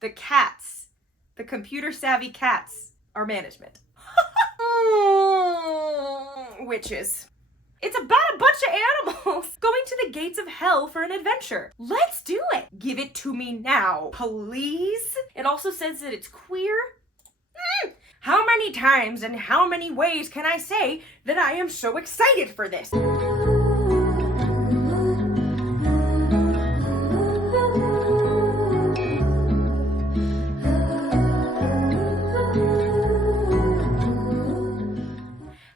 The cats, the computer savvy cats, are management. Witches. It's about a bunch of animals going to the gates of hell for an adventure. Let's do it. Give it to me now, please. It also says that it's queer. How many times and how many ways can I say that I am so excited for this?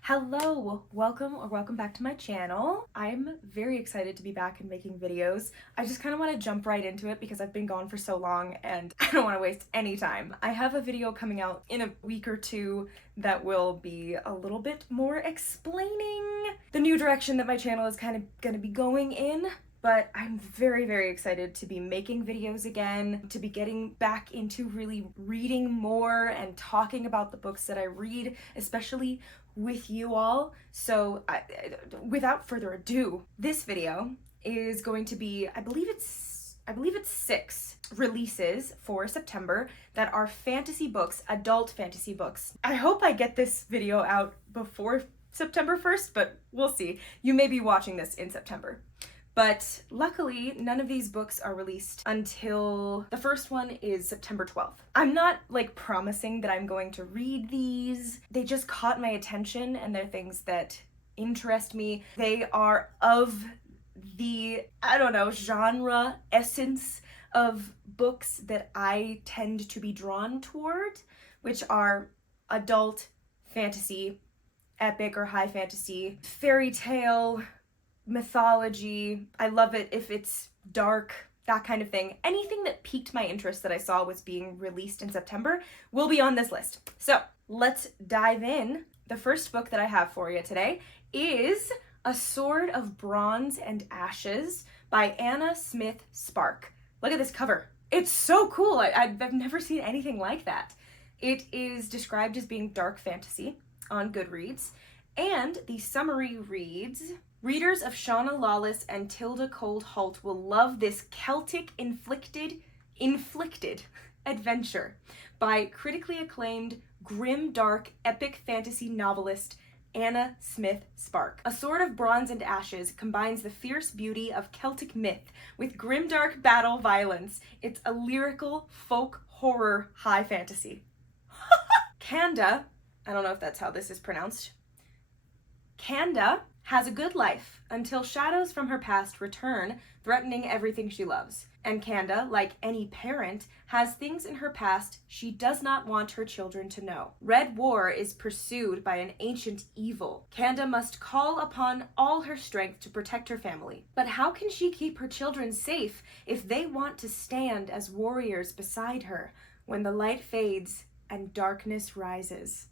Hello, welcome back to my channel. I'm very excited to be back and making videos. I just kind of want to jump right into it because I've been gone for so long and I don't want to waste any time. I have a video coming out in a week or two that will be a little bit more explaining the new direction that my channel is kind of going to be going in. But I'm very, very excited to be making videos again, to be getting back into really reading more and talking about the books that I read, especially with you all. So without further ado, this video is going to be, I believe it's 6 releases for September that are fantasy books, adult fantasy books. I hope I get this video out before September 1st, but we'll see. You may be watching this in September. But luckily, none of these books are released until the first one is September 12th. I'm not promising that I'm going to read these. They just caught my attention and they're things that interest me. They are of the, genre essence of books that I tend to be drawn toward, which are adult fantasy, epic or high fantasy, fairy tale, mythology. I love it if it's dark, that kind of thing. Anything that piqued my interest that I saw was being released in September will be on this list. So let's dive in. The first book that I have for you today is A Sword of Bronze and Ashes by Anna Smith Spark. Look at this cover. It's so cool. I've never seen anything like that. It is described as being dark fantasy on Goodreads, and the summary reads, readers of Shauna Lawless and Tilda Cold Halt will love this Celtic inflicted adventure by critically acclaimed, grim, dark, epic fantasy novelist Anna Smith Spark. A Sword of Bronze and Ashes combines the fierce beauty of Celtic myth with grimdark battle violence. It's a lyrical folk horror high fantasy. Kanda, I don't know if that's how this is pronounced. Kanda has a good life until shadows from her past return, threatening everything she loves. And Kanda, like any parent, has things in her past she does not want her children to know. Red War is pursued by an ancient evil. Kanda must call upon all her strength to protect her family. But how can she keep her children safe if they want to stand as warriors beside her when the light fades and darkness rises?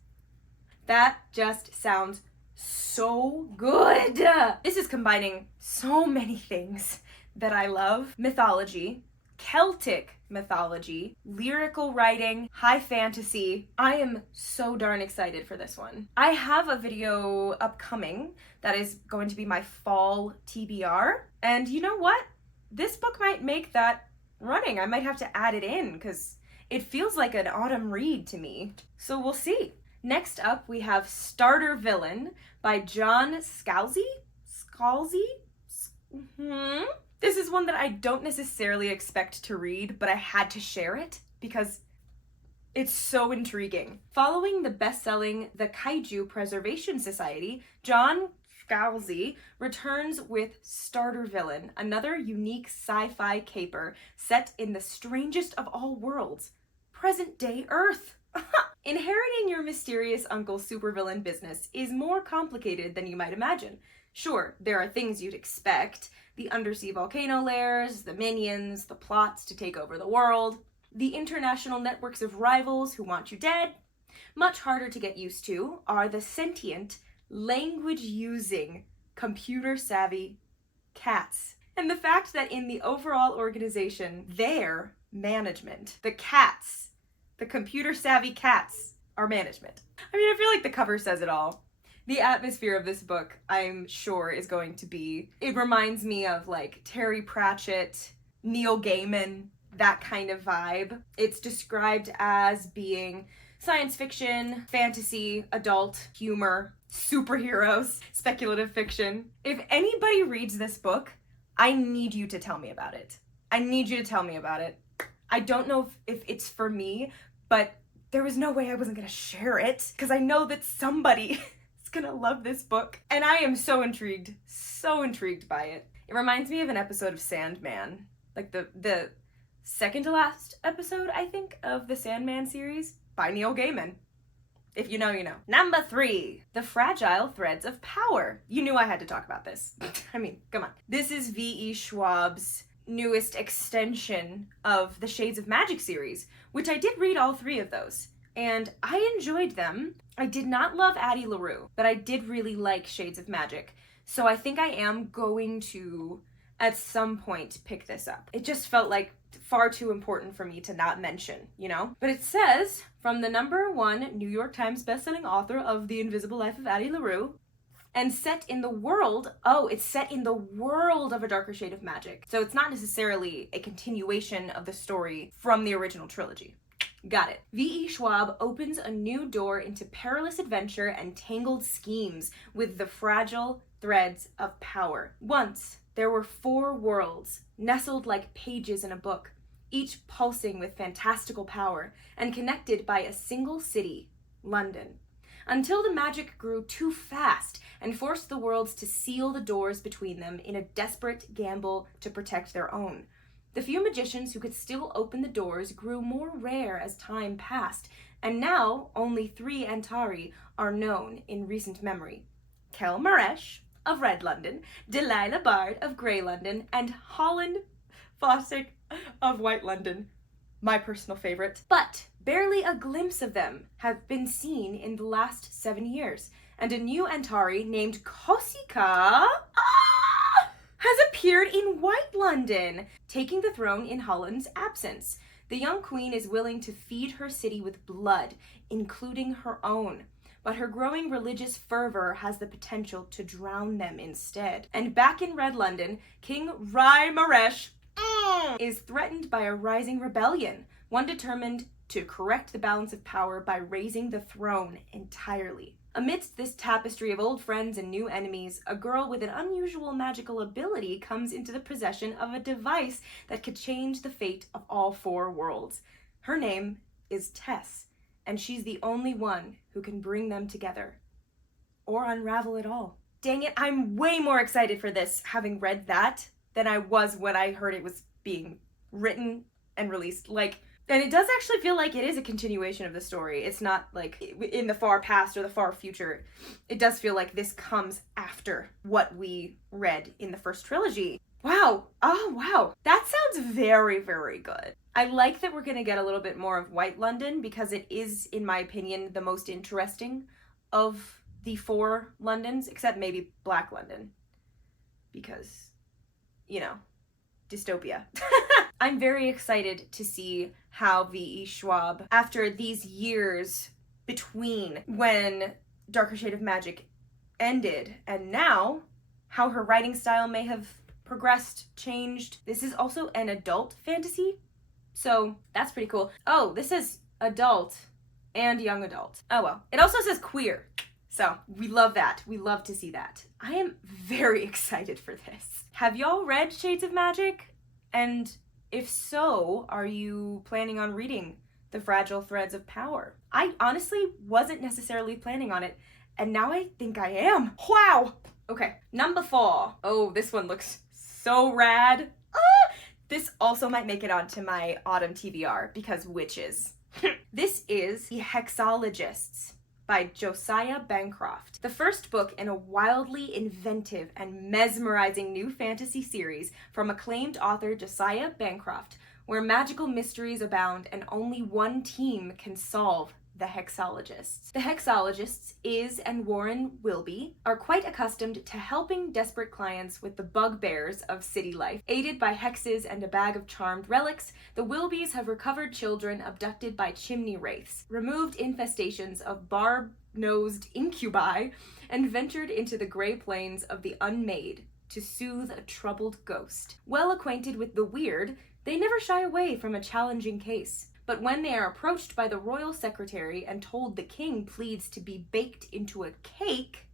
That just sounds so good. This is combining so many things that I love. Mythology, Celtic mythology, lyrical writing, high fantasy. I am so darn excited for this one. I have a video upcoming that is going to be my fall TBR. And you know what? This book might make that running. I might have to add it in because it feels like an autumn read to me. So we'll see. Next up, we have Starter Villain by John Scalzi. This is one that I don't necessarily expect to read, but I had to share it because it's so intriguing. Following the best-selling The Kaiju Preservation Society, John Scalzi returns with Starter Villain, another unique sci-fi caper set in the strangest of all worlds, present-day Earth. Inheriting your mysterious uncle's supervillain business is more complicated than you might imagine. Sure, there are things you'd expect. The undersea volcano layers, the minions, the plots to take over the world, the international networks of rivals who want you dead. Much harder to get used to are the sentient, language-using, computer-savvy cats. And the fact that in the overall organization, their management, the cats, the computer-savvy cats, are management. I mean, I feel like the cover says it all. The atmosphere of this book, I'm sure, is going to be, it reminds me of like Terry Pratchett, Neil Gaiman, that kind of vibe. It's described as being science fiction, fantasy, adult, humor, superheroes, speculative fiction. If anybody reads this book, I need you to tell me about it. I need you to tell me about it. I don't know if it's for me, but there was no way I wasn't gonna share it, because I know that somebody is gonna love this book. And I am so intrigued by it. It reminds me of an episode of Sandman, like the second to last episode, I think, of the Sandman series by Neil Gaiman. If you know, you know. Number 3, The Fragile Threads of Power. You knew I had to talk about this. I mean, come on. This is V.E. Schwab's newest extension of the Shades of Magic series, which I did read all 3 of those, and I enjoyed them. I did not love Addie LaRue, but I did really like Shades of Magic, so I think I am going to, at some point, pick this up. It just felt like far too important for me to not mention, you know? But it says, from the #1 New York Times bestselling author of The Invisible Life of Addie LaRue, and set in the world, it's set in the world of A Darker Shade of Magic. So it's not necessarily a continuation of the story from the original trilogy. Got it. V.E. Schwab opens a new door into perilous adventure and tangled schemes with the fragile threads of power. Once, there were 4 worlds, nestled like pages in a book, each pulsing with fantastical power and connected by a single city, London. Until the magic grew too fast and forced the worlds to seal the doors between them in a desperate gamble to protect their own. The few magicians who could still open the doors grew more rare as time passed, and now only 3 Antari are known in recent memory. Kel Maresh of Red London, Delilah Bard of Grey London, and Holland Fossick of White London, my personal favorite. But barely a glimpse of them have been seen in the last 7 years, and a new Antari named Kosika has appeared in White London, taking the throne in Holland's absence. The young queen is willing to feed her city with blood, including her own, but her growing religious fervor has the potential to drown them instead. And back in Red London, King Rai Maresh is threatened by a rising rebellion, one determined to correct the balance of power by raising the throne entirely. Amidst this tapestry of old friends and new enemies, a girl with an unusual magical ability comes into the possession of a device that could change the fate of all 4 worlds. Her name is Tess, and she's the only one who can bring them together, or unravel it all. Dang it, I'm way more excited for this having read that than I was when I heard it was being written and released. And it does actually feel like it is a continuation of the story. It's not like in the far past or the far future. It does feel like this comes after what we read in the first trilogy. Wow. Oh, wow. That sounds very, very good. I like that we're going to get a little bit more of White London, because it is, in my opinion, the most interesting of the 4 Londons, except maybe Black London, because, you know, dystopia. I'm very excited to see how V.E. Schwab, after these years between when Darker Shade of Magic ended and now, how her writing style may have progressed, changed. This is also an adult fantasy, so that's pretty cool. Oh, this is adult and young adult. Oh well. It also says queer, so we love that. We love to see that. I am very excited for this. Have y'all read Shades of Magic? And if so, are you planning on reading The Fragile Threads of Power? I honestly wasn't necessarily planning on it, and now I think I am. Wow! Okay, number 4. Oh, this one looks so rad. This also might make it onto my autumn TBR, because witches. This is The Hexologists by Josiah Bancroft, the first book in a wildly inventive and mesmerizing new fantasy series from acclaimed author Josiah Bancroft, where magical mysteries abound and only one team can solve the Hexologists. The Hexologists, Iz and Warren Wilby, are quite accustomed to helping desperate clients with the bugbears of city life. Aided by hexes and a bag of charmed relics, the Wilbys have recovered children abducted by chimney wraiths, removed infestations of barb-nosed incubi, and ventured into the gray plains of the unmade to soothe a troubled ghost. Well acquainted with the weird, They never shy away from a challenging case. But when they are approached by the royal secretary and told the king pleads to be baked into a cake,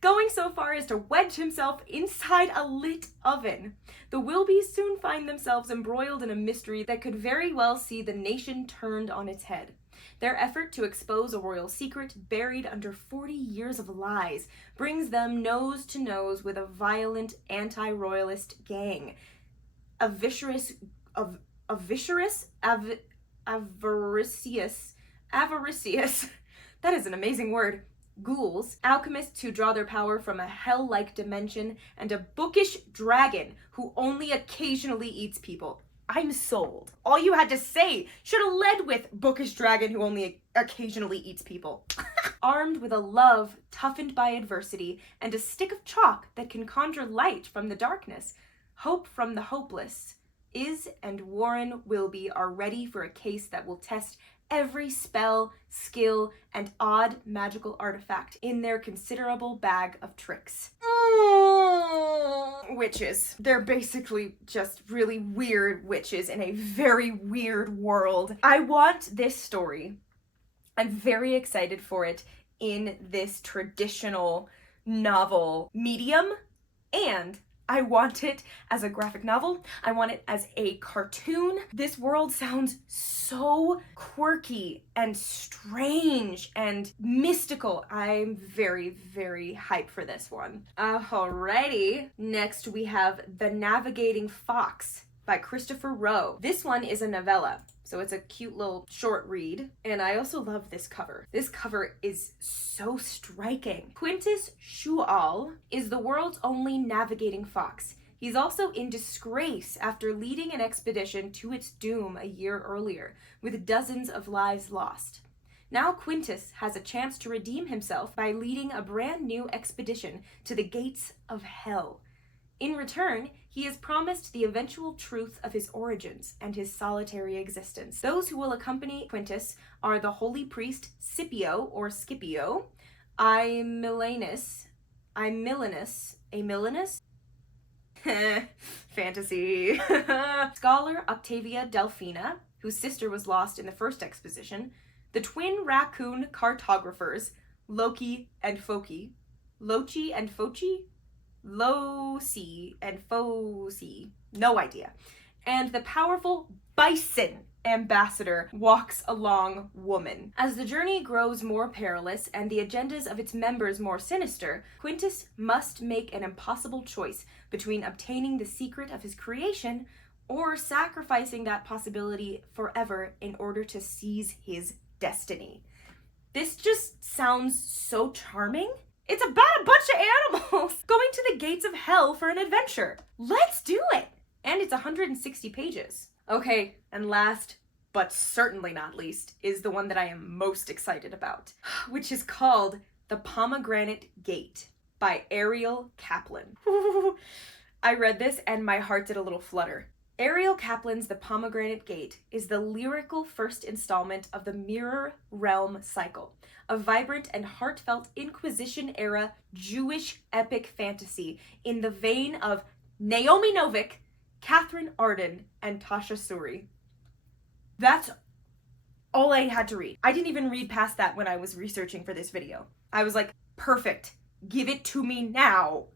going so far as to wedge himself inside a lit oven, the Wilbys soon find themselves embroiled in a mystery that could very well see the nation turned on its head. Their effort to expose a royal secret buried under 40 years of lies brings them nose to nose with a violent anti-royalist gang. Avaricious, that is an amazing word, ghouls, alchemists who draw their power from a hell-like dimension, and a bookish dragon who only occasionally eats people. I'm sold. All you had to say should have led with bookish dragon who only occasionally eats people. Armed with a love toughened by adversity and a stick of chalk that can conjure light from the darkness, hope from the hopeless, Iz and Warren Wilby are ready for a case that will test every spell, skill, and odd magical artifact in their considerable bag of tricks. Witches. They're basically just really weird witches in a very weird world. I want this story. I'm very excited for it in this traditional novel medium, and I want it as a graphic novel. I want it as a cartoon. This world sounds so quirky and strange and mystical. I'm very, very hyped for this one. Alrighty, next we have The Navigating Fox by Christopher Rowe. This one is a novella, so it's a cute little short read, and I also love this cover. This cover is so striking. Quintus Schuall is the world's only navigating fox. He's also in disgrace after leading an expedition to its doom a year earlier, with dozens of lives lost. Now Quintus has a chance to redeem himself by leading a brand new expedition to the gates of hell. In return, he is promised the eventual truth of his origins and his solitary existence. Those who will accompany Quintus are the holy priest Scipio, or Scipio, Aemilenus, fantasy, scholar Octavia Delphina, whose sister was lost in the first expedition, the twin raccoon cartographers Loki and Foci, Loci and Foci, Loci and Foci, no idea, and the powerful bison ambassador walks along woman. As the journey grows more perilous and the agendas of its members more sinister, Quintus must make an impossible choice between obtaining the secret of his creation or sacrificing that possibility forever in order to seize his destiny. This just sounds so charming. It's about a bunch of animals going to the gates of hell for an adventure. Let's do it! And it's 160 pages. Okay, and last, but certainly not least, is the one that I am most excited about, which is called The Pomegranate Gate by Ariel Kaplan. I read this and my heart did a little flutter. Ariel Kaplan's The Pomegranate Gate is the lyrical first installment of the Mirror Realm cycle, a vibrant and heartfelt Inquisition-era Jewish epic fantasy in the vein of Naomi Novik, Catherine Arden, and Tasha Suri. That's all I had to read. I didn't even read past that when I was researching for this video. I was like, perfect. Give it to me now.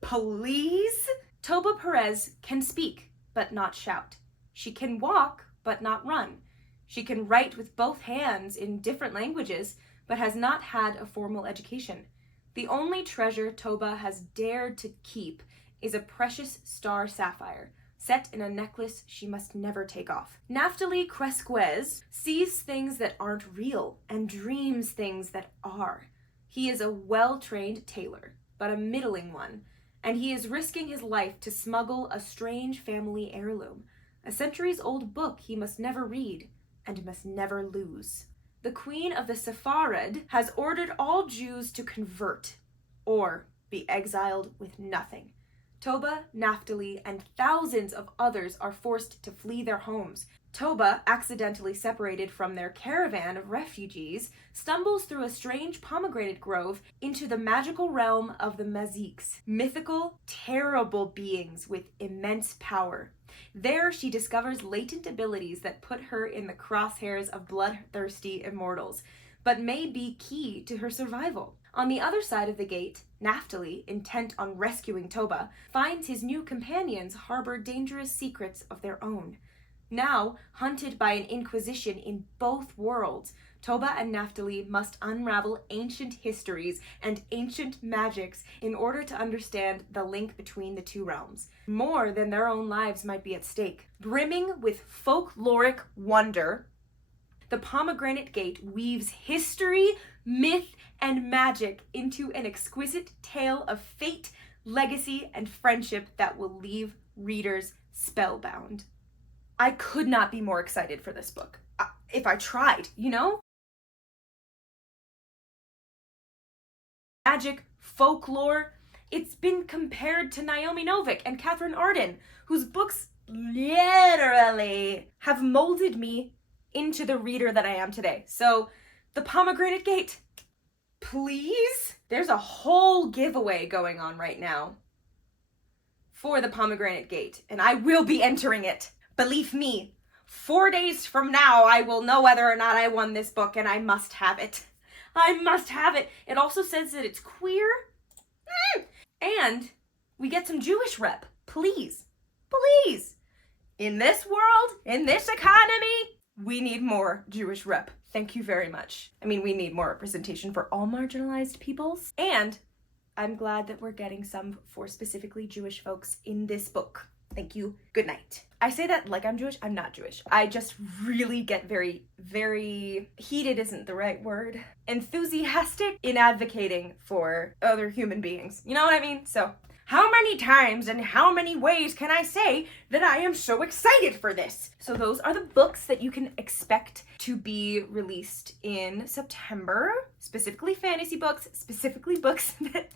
Please? Toba Perez can speak, but not shout. She can walk, but not run. She can write with both hands in different languages, but has not had a formal education. The only treasure Toba has dared to keep is a precious star sapphire, set in a necklace she must never take off. Naftali Cresquez sees things that aren't real and dreams things that are. He is a well-trained tailor, but a middling one, and he is risking his life to smuggle a strange family heirloom, a centuries-old book he must never read and must never lose. The Queen of the Sepharad has ordered all Jews to convert or be exiled with nothing. Toba, Naftali, and thousands of others are forced to flee their homes, Toba, accidentally separated from their caravan of refugees, stumbles through a strange pomegranate grove into the magical realm of the mythics, mythical, terrible beings with immense power. There, she discovers latent abilities that put her in the crosshairs of bloodthirsty immortals, but may be key to her survival. On the other side of the gate, Naphtali, intent on rescuing Toba, finds his new companions harbor dangerous secrets of their own. Now, hunted by an inquisition in both worlds, Toba and Naphtali must unravel ancient histories and ancient magics in order to understand the link between the two realms. More than their own lives might be at stake. Brimming with folkloric wonder, the Pomegranate Gate weaves history, myth, and magic into an exquisite tale of fate, legacy, and friendship that will leave readers spellbound. I could not be more excited for this book. If I tried, you know? Magic, folklore, it's been compared to Naomi Novik and Catherine Arden, whose books literally have molded me into the reader that I am today. So, the Pomegranate Gate, please? There's a whole giveaway going on right now for the Pomegranate Gate, and I will be entering it. Believe me, 4 days from now, I will know whether or not I won this book, and I must have it. I must have it. It also says that it's queer. And we get some Jewish rep. Please. Please. In this world, in this economy, we need more Jewish rep. Thank you very much. I mean, we need more representation for all marginalized peoples. And I'm glad that we're getting some for specifically Jewish folks in this book. Thank you. Good night. I say that like I'm Jewish. I'm not Jewish. I just really get very, very heated isn't the right word. Enthusiastic in advocating for other human beings. You know what I mean? So, how many times and how many ways can I say that I am so excited for this? So those are the books that you can expect to be released in September. Specifically fantasy books, specifically books that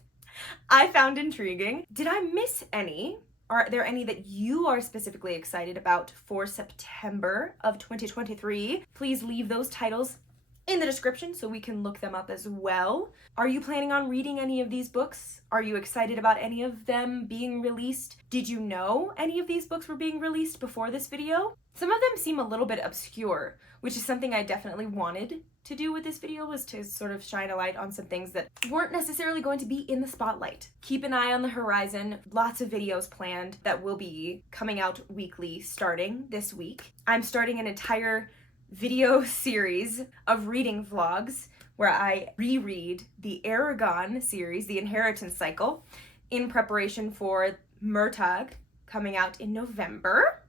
I found intriguing. Did I miss any? Are there any that you are specifically excited about for September of 2023? Please leave those titles in the description so we can look them up as well. Are you planning on reading any of these books? Are you excited about any of them being released? Did you know any of these books were being released before this video? Some of them seem a little bit obscure, which is something I definitely wanted to do with this video, was to sort of shine a light on some things that weren't necessarily going to be in the spotlight. Keep an eye on the horizon. Lots of videos planned that will be coming out weekly starting this week. I'm starting an entire video series of reading vlogs where I reread the Aragon series, The Inheritance Cycle, in preparation for Murtagh coming out in November,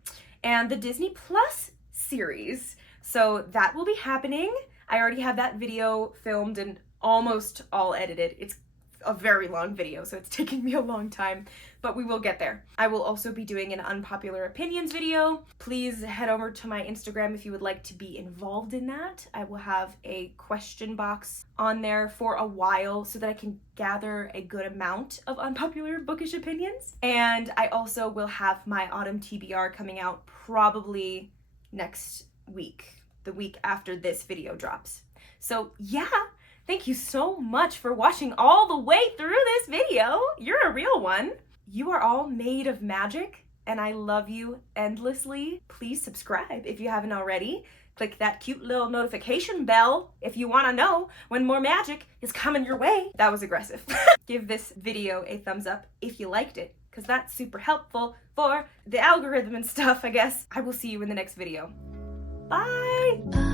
and the Disney Plus series. So that will be happening. I already have that video filmed and almost all edited. It's a very long video, so it's taking me a long time, but we will get there. I will also be doing an unpopular opinions video. Please head over to my Instagram if you would like to be involved in that. I will have a question box on there for a while so that I can gather a good amount of unpopular bookish opinions. And I also will have my autumn TBR coming out probably next week, the week after this video drops. So yeah, thank you so much for watching all the way through this video. You're a real one. You are all made of magic, and I love you endlessly. Please subscribe if you haven't already. Click that cute little notification bell if you want to know when more magic is coming your way. That was aggressive. Give this video a thumbs up if you liked it, because that's super helpful for the algorithm and stuff, I guess. I will see you in the next video. Bye!